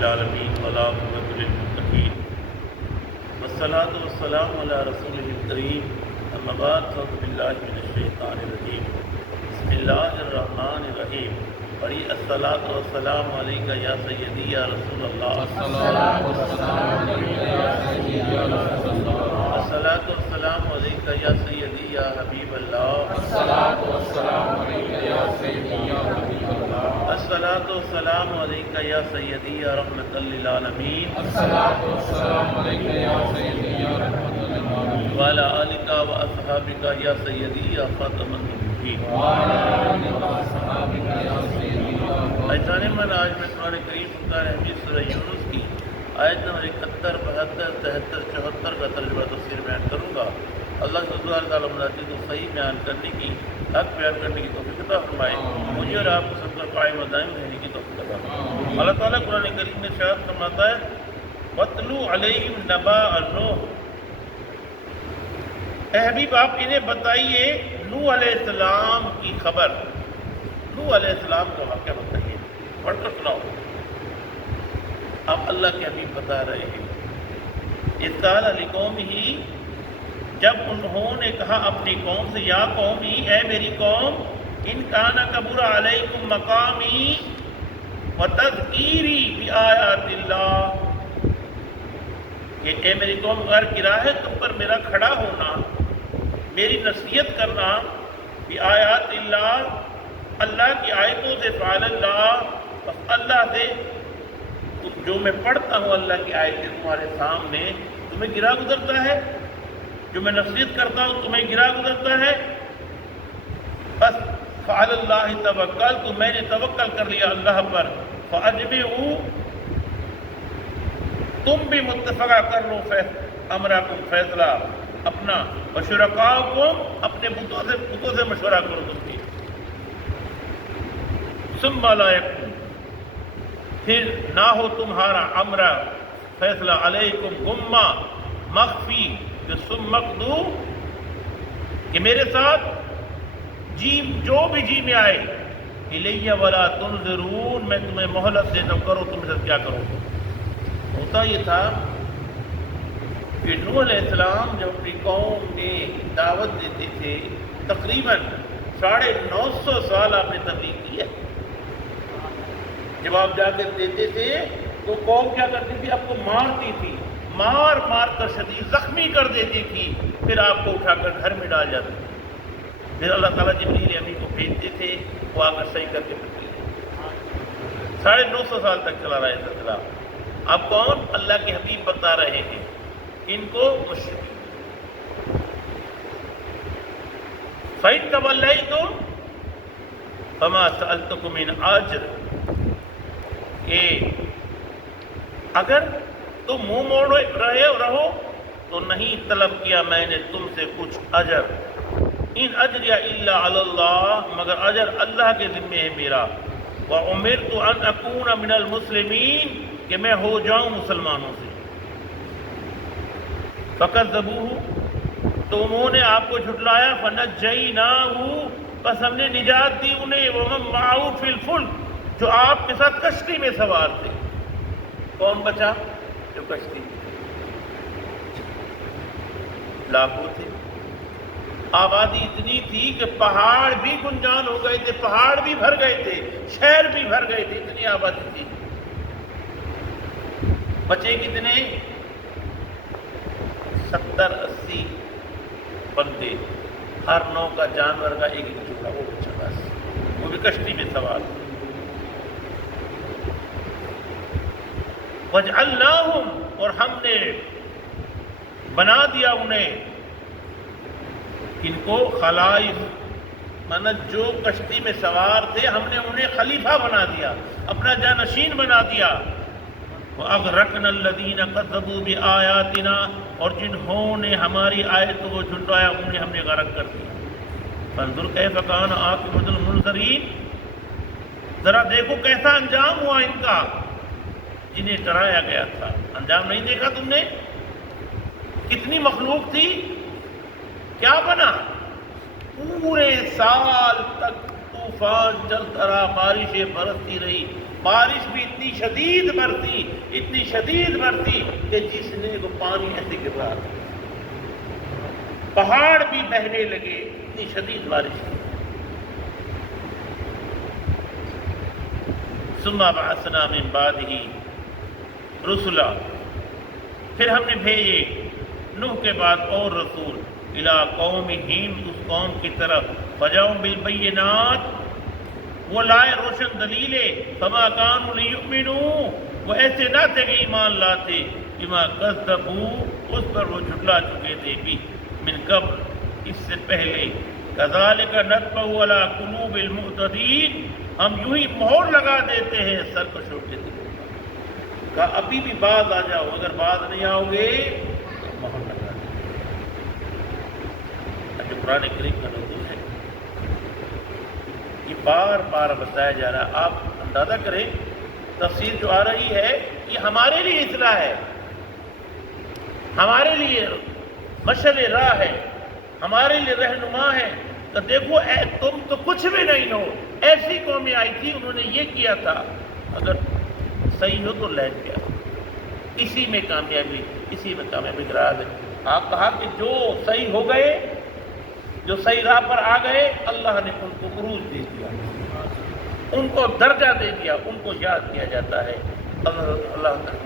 للعالمین والعاقبۃ للمتقین والصلاۃ والسلام علی رسولہ الکریم اما بعد فاعوذ باللہ من الشیطان الرجیم بسم اللہ الرحمن الرحیم پڑھی الصلاۃ والسلام علیک یا سیدی یا رسول اللہ الصلاۃ والسلام علیک یا سیدی یا رسول اللہ الصلاۃ والسلام علیک یا سیدی یا حبیب اللہ الصلاۃ والسلام علیک یا سیدی یا حبیب اللہ الصلاۃ والسلام علیک یا سیدی یا رحمۃ للعالمین الصلاۃ والسلام علیک یا سیدی یا رحمۃ للعالمین وعلی آلک و اصحابک یا سیدی یا خاتم النبیین وعلی آلک و اصحابک یا سیدی یا ایسانے من آج میں قرآن کریم فرقان حمید سورہ یونس کی آیت نمبر 71 72 73 74 کا ترجمہ تفسیر بیان کروں گا۔ اللہ سبحانہ تعالیٰ مناجی کو صحیح بیان کرنے کی، حق بیان کرنے کی توفیق عطا فرمائے، مجھے اور آپ کو سب پر قائم و دائم رہنے کی توفیق عطا فرمائے۔ اللہ تعالیٰ قرآن کریم میں ارشاد فرماتا ہے وَاتْلُ عَلَيْهِمْ نَبَأَ نُوحٍ، اے حبیب آپ انہیں بتائیے نوح علیہ السلام کی خبر، نوح علیہ السلام کا واقعہ بتائیے، پڑھ کر سناؤ۔ اب اللہ کے حبیب بتا رہے ہیں اذ قال لقومہ، جب انہوں نے کہا اپنی قوم سے یا قومی، اے میری قوم، ان کان کبر علیکم مقامی وتذکیری بآیات اللہ، کہ اے میری قوم اگر گرا ہے تم پر میرا کھڑا ہونا، میری نصیحت کرنا، بآیات اللہ، اللہ کی آیتوں سے، فعل اللہ، بس اللہ سے، جو میں پڑھتا ہوں اللہ کی آیتیں تمہارے سامنے، تمہیں گرا گزرتا ہے؟ جو میں نصیحت کرتا ہوں تمہیں گرا گزرتا ہے؟ بس فعل اللہ توکل، تو میں نے توکل کر لیا اللہ پر، فاجمعوا، تم بھی متفقہ کر لو امرکم، فیصلہ اپنا، وشرکاءکم، اپنے بتوں سے مشورہ کرو تم بھی، ثم لا یکن، پھر نہ ہو تمہارا امر فیصلہ، علیکم غمہ، مخفی، کہ ثم مقدو، کہ میرے ساتھ جی جو بھی جی میں آئے، الیہ ولا تنظرون، میں تمہیں مہلت دیتا ہوں، کرو تم سے کیا کرو۔ ہوتا یہ تھا کہ نوح علیہ السلام جب اپنی قوم میں دعوت دیتے تھے، تقریباً 950 سال آپ نے تبلیغ کی ہے۔ جب آپ جا کے دیتے تھے تو قوم کیا کرتی تھی؟ آپ کو مارتی تھی، مار مار کر شدید زخمی کر دیتی تھی، پھر آپ کو اٹھا کر گھر میں ڈال جاتے تھے، پھر اللہ تعالیٰ جبریل امین کو بھیجتے تھے، وہ آ کر صحیح کر کے پھر 950 سال تک چلا رہا ہے سلسلہ۔ اب کون؟ اللہ کے حبیب بتا رہے ہیں ان کو مشرک۔ فَإِن تَوَلَّيْتُمْ فَمَا سَأَلْتُكُم مِّنْ أَجْرٍ، کہ اگر تم منہ موڑ رہو تو نہیں طلب کیا میں نے تم سے کچھ اجر، ان اجریہ الا علی اللہ، مگر اجر اللہ کے ذمے ہے میرا، وامرت ان اکون من المسلمین، کہ میں ہو جاؤں مسلمانوں سے۔ فکذبوہ، تو انہوں نے آپ کو جھٹلایا، فنجیناہ، بس ہم نے نجات دی انہیں، ومن معہ فی الفلک، جو آپ کے ساتھ کشتی میں سوار تھے۔ کون بچا؟ جو کشتی میں لاکھوں تھے، آبادی اتنی تھی کہ پہاڑ بھی گنجان ہو گئے تھے، پہاڑ بھی بھر گئے تھے، شہر بھی بھر گئے تھے، اتنی آبادی تھی۔ بچے کتنے؟ 70-80 بندے، ہر نوع کا جانور کا ایک ٹکڑا، وہ بچا بس، وہ بھی کشتی میں سوار۔ وَجْعَلْنَاهُمْ، اور ہم نے بنا دیا انہیں، ان کو خلائف، مانا جو کشتی میں سوار تھے ہم نے انہیں خلیفہ بنا دیا، اپنا جانشین بنا دیا۔ وَأَغْرَقْنَا الَّذِينَ كَذَّبُوا بِآيَاتِنَا، اور جنہوں نے ہماری آیتوں کو جھٹلایا انہیں ہم نے غرق کر دیا۔ فَانظُرْ كَيْفَ كَانَ عَاقِبَةُ الْمُنذَرِينَ، ذرا دیکھو کیسا انجام ہوا ان کا جنہیں ڈرایا گیا تھا۔ انجام نہیں دیکھا تم نے؟ کتنی مخلوق تھی، کیا بنا؟ پورے سال تک طوفان چلتا رہا، بارشیں برستی رہی، بارش بھی اتنی شدید برسی کہ جسنے کو پانی ایسے گر رہا تھا، پہاڑ بھی بہنے لگے، اتنی شدید بارش تھی۔ ثم بعثنا من بعدہ رسلا، پھر ہم نے بھیجے نوح کے بعد اور رسول، الی قومہم، اس قوم کی طرف، فجاؤں بالبینات، وہ لائے روشن دلیلیں، فما کانوا لیؤمنوا، وہ ایسے نہ تھے کہ ایمان لاتے، بما کذبوا، اس پر وہ جھٹلا چکے تھے، بھی من قبل، اس سے پہلے، کذالک نطبع علی قلوب المعتدین، ہم یوں ہی مہر لگا دیتے ہیں سرکشوں کے دلوں پر۔ کہا ابھی بھی باز آ جاؤ، اگر باز نہیں آؤ گے تو مہر لگا دیں۔ جو قرآن کریم کا نزول ہے یہ بار بار بتایا جا رہا ہے، آپ اندازہ کریں تفسیر جو آ رہی ہے یہ ہمارے لیے اصلاح ہے، ہمارے لیے مشعل راہ ہے، ہمارے لیے رہنما ہے کہ دیکھو تم تو کچھ بھی نہیں ہو، ایسی قومیں آئی تھی انہوں نے یہ کیا تھا، اگر صحیح ہو تو لہج گیا، اسی میں کامیابی قرار ہے۔ آپ کہا کہ جو صحیح ہو گئے، جو صحیح راہ پر آ گئے، اللہ نے ان کو عروج دے دیا، ان کو درجہ دے دیا، ان کو یاد کیا جاتا ہے۔ اللہ تعالیٰ